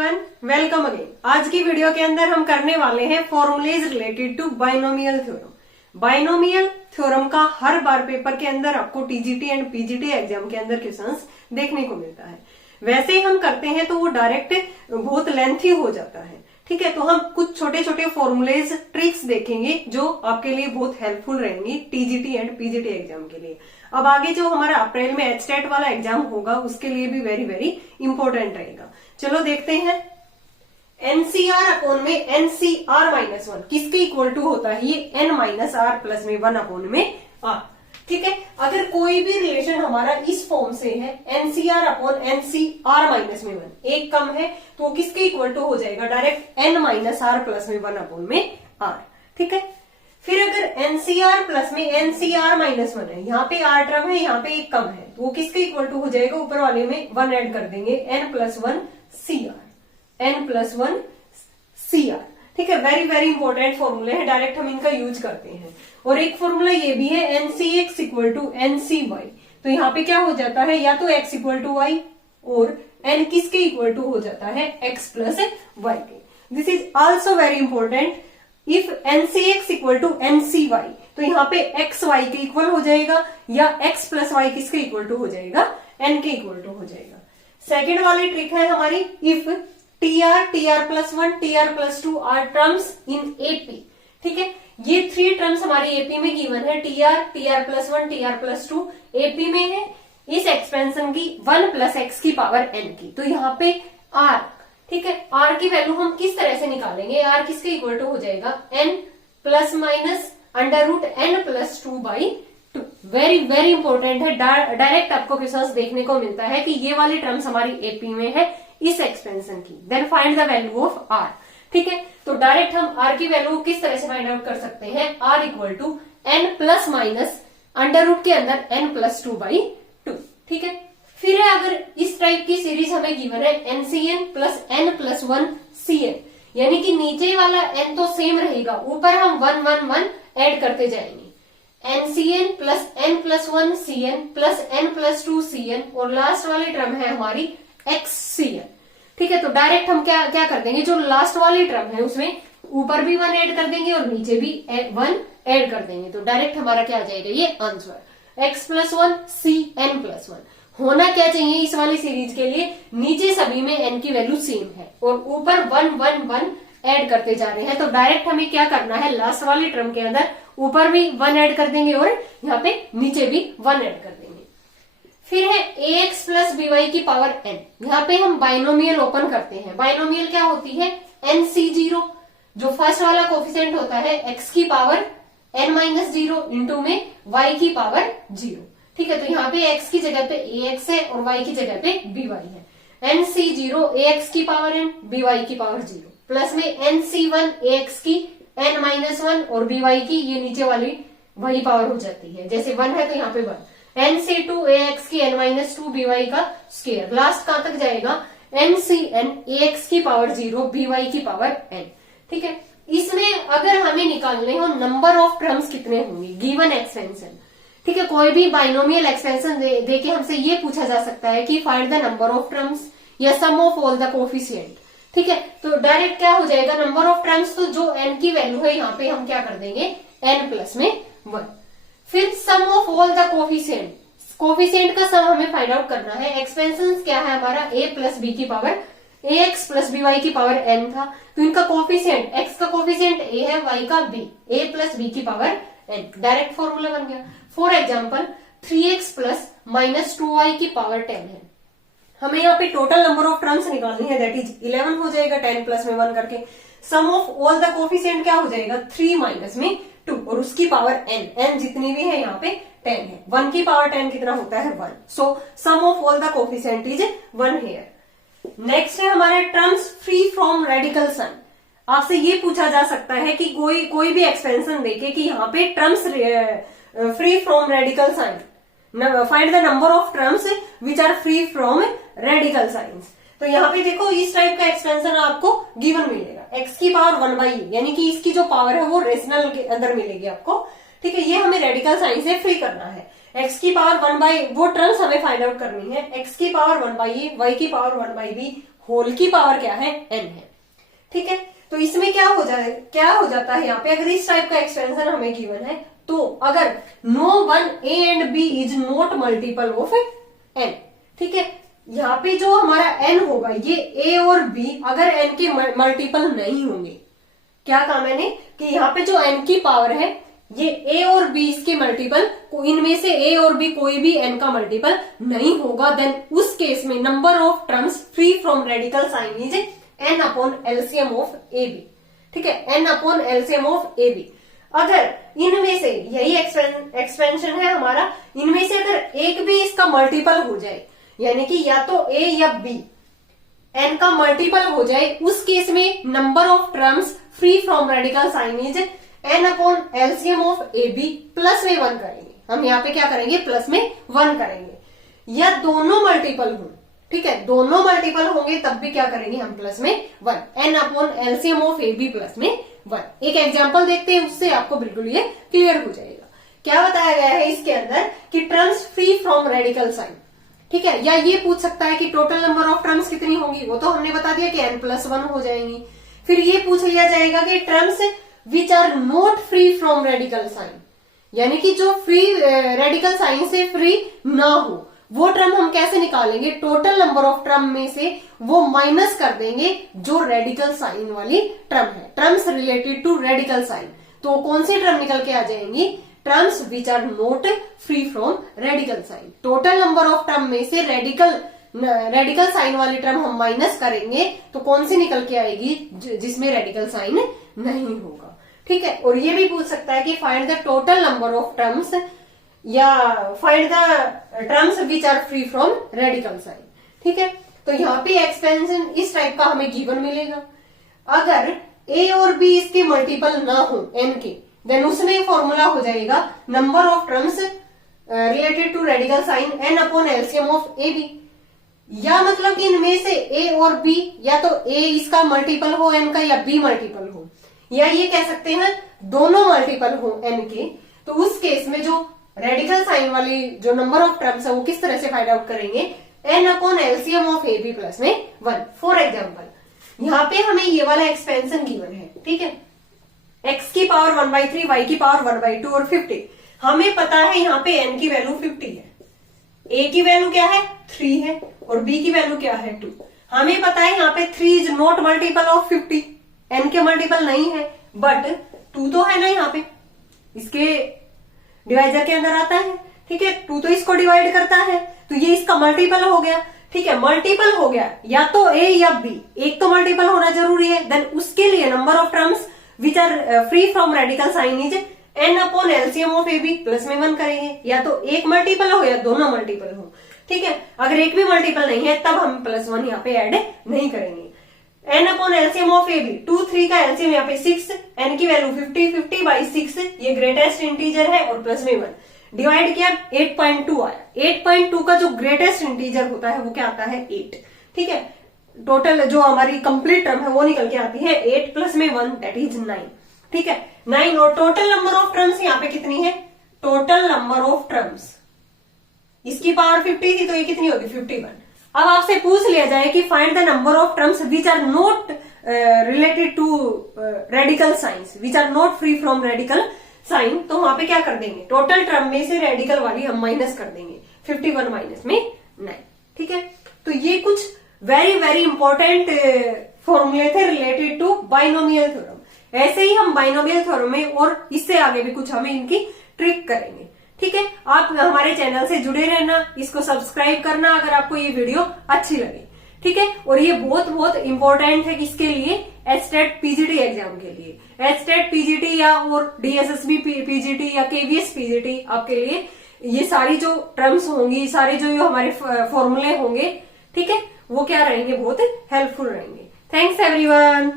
Everyone, welcome again. आज की video के अंदर हम करने वाले हैं formulae related to binomial theorem. Binomial theorem का हर बार पेपर के अंदर आपको टीजीटी एंड पीजीटी एग्जाम के अंदर क्वेश्चंस देखने को मिलता है। वैसे ही हम करते हैं तो वो डायरेक्ट बहुत लेंथी हो जाता है, ठीक है। तो हम कुछ छोटे छोटे फॉर्मूलेज ट्रिक्स देखेंगे जो आपके लिए बहुत हेल्पफुल रहेंगी टीजीटी एंड पीजीटी एग्जाम के लिए। अब आगे जो हमारा अप्रैल में एचटेट वाला एग्जाम होगा उसके लिए भी वेरी वेरी इंपॉर्टेंट रहेगा। चलो देखते हैं। एनसीआर अपॉन में एनसीआर माइनस वन किसके इक्वल टू होता है? ये एन माइनस आर प्लस में वन अपॉन में आर, ठीक है। अगर कोई भी रिलेशन हमारा इस फॉर्म से है एनसीआर अपॉन एनसीआर माइनस में वन, एक कम है तो वो किसके इक्वल टू हो जाएगा? Direct n minus r plus में वन अपॉन में आर, ठीक है। फिर अगर एनसीआर प्लस में एनसीआर माइनस वन है, यहाँ पे आर टर्म है, यहाँ पे एक कम है, तो वो किसके इक्वल टू हो जाएगा? ऊपर वाले में वन ऐड कर देंगे, n plus one C r, n plus one C r, ठीक है। वेरी वेरी इंपॉर्टेंट फॉर्मूले है, डायरेक्ट हम इनका यूज करते हैं। और एक फॉर्मूला ये भी है nC x equal to nC y, तो यहाँ पे क्या हो जाता है? या तो एक्स इक्वल टू वाई और एन किसके इक्वल टू हो जाता है? एक्स प्लस वाई के। This is also very important. If nC x equal to nC y, तो यहाँ पे एक्स वाई के इक्वल हो जाएगा या एक्स प्लस वाई किसके इक्वल टू हो जाएगा? एन के इक्वल टू हो जाएगा। सेकेंड वाली ट्रिक है हमारी, if T r plus one, T r plus two are terms in AP, ठीक है। ये थ्री टर्म्स हमारी एपी में गिवन है, T r plus one, T r plus two AP में है। इस एक्सपेंशन की वन प्लस एक्स की पावर एन की, तो यहाँ पे आर, ठीक है। आर की वैल्यू हम किस तरह से निकालेंगे? आर किसके इक्वल टू हो जाएगा? N plus minus under root n plus two by two. Very very important है, डायरेक्ट आपको क्वेश्चंस देखने को मिलता है कि ये वाली टर्म्स हमारी एपी में है इस एक्सपेंशन की, then find the value of r, ठीक है। तो डायरेक्ट हम आर की वैल्यू किस तरह से फाइंड आउट कर सकते हैं? R equal to n plus minus under root के अंदर n plus two by two, ठीक है। फिर है अगर इस टाइप की सीरीज हमें गिवन है nCn plus n plus one Cn, यानी कि नीचे वाला एन तो सेम रहेगा, ऊपर हम वन वन वन ऐड करते जाएंगे। NCn plus n plus one Cn plus n plus two Cn और लास्ट वाली टर्म है हमारी एक्ससीएन, ठीक है। तो डायरेक्ट हम क्या कर देंगे? जो लास्ट वाली टर्म है उसमें ऊपर भी वन ऐड कर देंगे और नीचे भी वन ऐड कर देंगे, तो डायरेक्ट हमारा क्या आ जाएगा? ये answer x plus one C n plus one. होना क्या चाहिए इस वाली सीरीज के लिए? नीचे सभी में एन की वैल्यू सेम है और ऊपर वन वन वन ऐड करते जा रहे हैं, तो डायरेक्ट हमें क्या करना है? लास्ट वाली टर्म के अंदर ऊपर भी वन ऐड कर देंगे और यहाँ पे नीचे भी वन ऐड कर देंगे। फिर है ए एक्स प्लस बी वाई की पावर एन, यहाँ पे हम बाइनोमियल ओपन करते हैं। बाइनोमियल क्या होती है? एन सी जीरो, जो फर्स्ट वाला कोफिशिएंट होता है एक्स की power n minus zero into में वाई की पावर जीरो, ठीक है। तो यहाँ पे x की जगह पे ax है और y की जगह पे by है। एन सी जीरो ax की पावर n, by की पावर जीरो, प्लस में एन सी वन ax की n माइनस वन और by की ये नीचे वाली वही पावर हो जाती है, जैसे वन है तो यहाँ पे one. N C two ax की n माइनस टू by का स्क्वायर, लास्ट कहां तक जाएगा? एन सी एन ax की पावर जीरो by की पावर n, ठीक है। इसमें अगर हमें निकालने हो नंबर ऑफ टर्म्स कितने होंगे गिवन एक्सपेंशन, ठीक है। कोई भी बाइनोमियल एक्सपेंशन देके हमसे ये पूछा जा सकता है कि find the number of terms या सम ऑफ ऑल द कोफिशिएंट, ठीक है। तो डायरेक्ट क्या हो जाएगा? नंबर ऑफ टर्म्स, तो जो n की वैल्यू है यहाँ पे हम क्या कर देंगे? n प्लस में वन। फिर sum of all the coefficient, coefficient का सम हमें फाइंड आउट करना है। एक्सपेंशन क्या है हमारा? a प्लस बी की power ax plus b y की पावर n था, तो इनका कोफिशिएंट x का कोफिशिएंट a है, y का b, a प्लस बी की पावर n, डायरेक्ट फॉर्मूला बन गया। For example 3x plus minus two y की पावर 10 है, हमें यहाँ पे टोटल नंबर ऑफ टर्म्स निकालनी है, दैट इज 11 हो जाएगा 10 प्लस में 1 करके। सम ऑफ ऑल द कोफिशिएंट क्या हो जाएगा? 3 माइनस में 2 और उसकी पावर n जितनी भी है यहाँ पे 10 है। 1 की पावर 10 कितना होता है? 1। So sum of all the coefficient is 1 here. Next है हमारे terms free from radical sign. आपसे ये पूछा जा सकता है कि कोई भी एक्सपेंशन देके कि यहाँ पे terms free from radical sign, find the number of terms which are free from radical signs. तो यहाँ पे देखो इस टाइप का एक्सपेंशन आपको गिवन मिलेगा, x की पावर 1/e, यानी कि इसकी जो पावर है वो रेशनल के अंदर मिलेगी आपको, ठीक है। ये हमें रेडिकल साइन से फ्री करना है। x की पावर 1/, वो टर्म्स हमें फाइंड आउट करनी है। x की पावर 1/e, y की पावर 1/b होल की पावर क्या है, n है। ठीक है, तो इसमें क्या हो जाता है यहाँ पे, अगर इस टाइप का एक्सपेंशन हमें गिवन है तो अगर no one a and b is not multiple of n, ठीक है, यहाँ पे जो हमारा n होगा ये a और b अगर n के मल्टीपल नहीं होंगे, क्या कहा मैंने कि यहाँ पे जो n की पावर है ये a और b इसके मल्टीपल, इनमें से a और b कोई भी n का मल्टीपल नहीं होगा, देन उस केस में number of terms free from radical sign is n upon LCM of A b. ठीक है, n upon LCM of A b. अगर इनमें से, यही एक्सपेंशन है हमारा, इनमें से अगर एक भी इसका मल्टीपल हो जाए, यानी कि या तो a या b n का मल्टीपल हो जाए, उस केस में number of terms free from radical sign is n upon LCM of A B, plus में 1 करेंगे। हम यहाँ पे क्या करेंगे, प्लस में 1 करेंगे, या दोनों मल्टीपल हों, ठीक है, दोनों मल्टीपल होंगे तब भी क्या करेंगे हम, प्लस में 1, n upon LCM of A B plus में 1। एक एग्जांपल देखते हैं, उससे आपको बिल्कुल ये क्लियर हो जाएगा। क्या बताया गया है इसके अंदर कि terms free from radical sign, ठीक है, या ये पूछ सकता है कि टोटल नंबर ऑफ टर्म्स कितनी होंगी, वो तो हमने बता दिया कि n+1 हो जाएंगी। फिर ये पूछ लिया जाएगा कि terms which are not free from radical sign, यानी कि जो फ्री रेडिकल साइन से फ्री ना हो, वो टर्म हम कैसे निकालेंगे, टोटल नंबर ऑफ टर्म में से वो माइनस कर देंगे जो रेडिकल साइन वाली टर्म है, terms related to radical sign. तो कौन सी टर्म निकल के आ जाएंगी, terms which are not free from radical sign. Total number of term में से रेडिकल साइन वाली टर्म हम माइनस करेंगे तो कौन सी निकल के आएगी, जिसमें रेडिकल साइन नहीं होगा। ठीक है, और ये भी पूछ सकता है कि find the total number of terms या find the terms which are free from radical sign. ठीक है, तो यहाँ पे एक्सपेंशन इस टाइप का हमें गिवन मिलेगा। अगर a और b इसके मल्टीपल ना हो n के, देन उसमें फॉर्मूला हो जाएगा number of terms related to radical sign n upon LCM of A B. या मतलब कि इनमें से a और b, या तो a इसका मल्टीपल हो n का, या b मल्टीपल हो, या ये कह सकते हैं दोनों मल्टीपल हो n के। तो उस केस में जो रेडिकल साइन वाली जो नंबर ऑफ टर्म्स है वो किस तरह से फाइंड आउट करेंगे, n upon LCM of A B plus में 1। फॉर एग्जाम्पल यहाँ पे हमें ये वाला एक्सपेंशन गिवन है, ठीक है, x की पावर 1/3, y की पावर 1/2 और 50। हमें पता है यहाँ पे n की वैल्यू 50 है, a की वैल्यू क्या है 3 है, और b की वैल्यू क्या है 2। हमें पता है यहाँ पे 3 is not multiple of 50, n के मल्टीपल नहीं है, बट 2 तो है ना यहाँ पे, इसके डिवाइजर के अंदर आता है। ठीक है, 2 तो इसको डिवाइड करता है, तो ये इसका मल्टीपल हो गया। ठीक है, मल्टीपल हो गया, या तो a या b, एक तो मल्टीपल होना जरूरी है। देन उसके लिए number of terms which are free from radical sign is n upon LCM of A B plus में 1 करेंगे, या तो एक मल्टीपल हो या दोनों मल्टीपल हो। ठीक है, अगर एक भी मल्टीपल नहीं है तब हम +1 यहाँ पे ऐड नहीं करेंगे। n upon LCM of A B, 2 3 का एलसीएम यहाँ पे 6, n की वैल्यू 50, 50/6 ये ग्रेटेस्ट इंटीजर है, और प्लस में 1 डिवाइड किया 8.2 आया। 8.2 का जो ग्रेटेस्ट इंटीजर होता है वो क्या आता है 8। ठीक है, टोटल जो हमारी कंप्लीट टर्म है वो निकल के आती है 8 प्लस में 1 दैट इज 9। ठीक है, 9, और टोटल नंबर ऑफ टर्म्स यहाँ पे कितनी है, टोटल नंबर ऑफ टर्म्स, इसकी पावर 50 थी तो ये कितनी होगी 51। अब आपसे पूछ लिया जाए कि find the number of terms which are not related to radical science, which are not free from radical sign, तो वहां पे क्या कर देंगे, टोटल टर्म में से रेडिकल वाली हम माइनस कर देंगे, 51 माइनस में 9। ठीक है, तो ये कुछ वेरी वेरी इंपॉर्टेंट फॉर्मूले थे रिलेटेड टू बाइनोमियल थ्योरम। ऐसे ही हम बाइनोमियल थ्योरम में और इससे आगे भी कुछ हमें इनकी ट्रिक करेंगे। ठीक है, आप हमारे चैनल से जुड़े रहना, इसको सब्सक्राइब करना अगर आपको ये वीडियो अच्छी लगे। ठीक है, और ये बहुत बहुत इंपॉर्टेंट है किसके लिए, एचटेट पीजीटी एग्जाम के लिए। एचटेट पीजीटी या और डीएसएसबी पीजीटी या केवीएस पीजीटी आपके लिए ये सारी जो टर्म्स होंगी, सारे जो हमारे फॉर्मूले होंगे, ठीक है, वो क्या रहेंगे, बहुत हेल्पफुल रहेंगे। Thanks everyone.